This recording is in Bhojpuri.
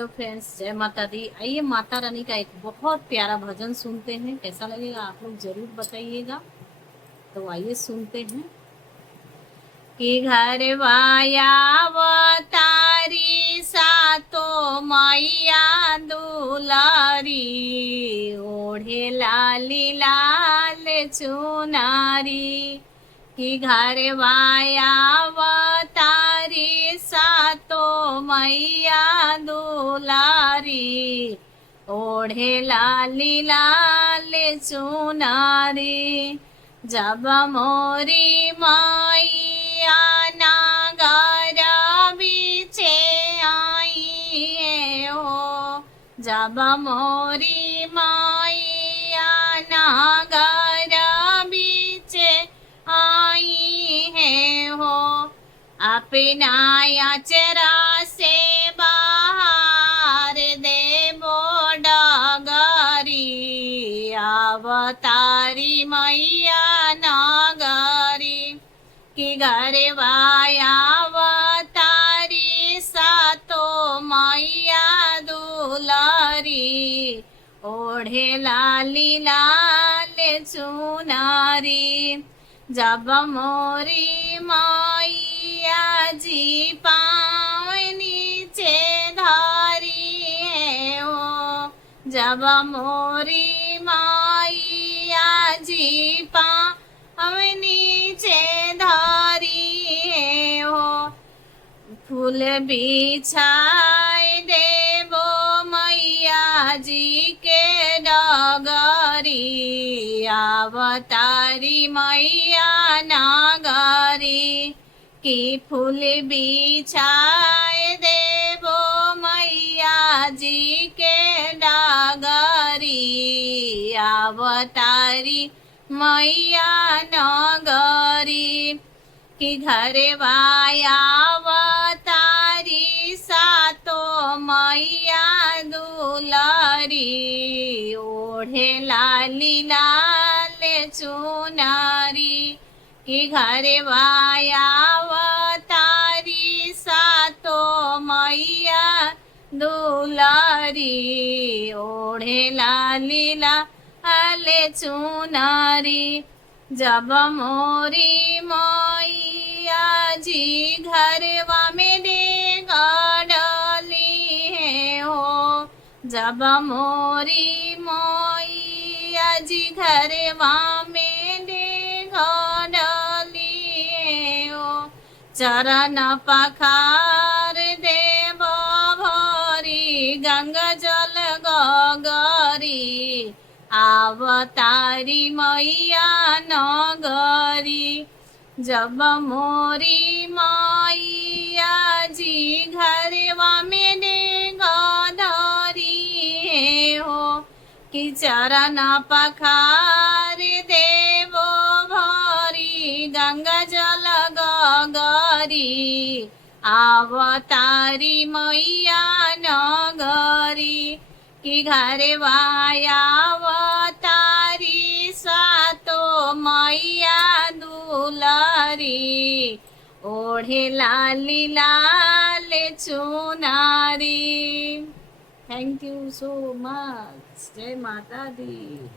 हेलो फ्रेंड्स, जय माता दी। आइए माता रानी का एक बहुत प्यारा भजन सुनते हैं। कैसा लगेगा आप लोग जरूर बताइएगा। तो आइए सुनते हैं। कि घर वाया अवतारी सातो मैया दुलारी, ओढ़े लाली लाल चुनारी। कि घर वाया अवतारी सातो मैया दुलारी, ओढ़े लाली लाल चुनारी। जब मोरी मैया नागर बीचे आई है हो, जब मोरी मैया नागर बीचे आई है हो, अपना अचरा से बाहर देबो डगरी, अवतारी मैया नगरी। कि गरवाया अवतारी सातो मैया दुलारी, ओढ़े लाली लाल चुनारी। जब मोरी मैया जी पाँव नीचे धारी है हो, जब मोरी मैया जी पाँव नीचे धारी है हो, फूल बिछाए देबो मैया जी के डगरी, अवतारी मैया नगरी। कि फूल बिछाए देबो मैया जी के डगरी, अवतारी मैया नगरी। कि घर वाया अवतारी सातो मैया दुलारी, ओढ़े लाली लाल चुनारी। कि घर वाया अवतारी सातो मैया दुलारी, ओढ़े लाली लाल चुनारी। जब मोरी मैया जी घरवा में डेगा डाली है हो, जब मोरी मैया जी घरवा में डेगा डाली है हो, चरण पखार देव भरी गंगा जल गगरी, अवतारी मैया नगरी। जब मोरी मैया जी घरवा में डेगा धरी है हो, कि चरण पखार देवो भरी गंगा जल गगरी, अवतारी मैया नगरी। कि घर वाया अवतारी सातो मैया दुलारी, ओढ़े लाली लाल चुनारी। Thank you so much. जय माता दी।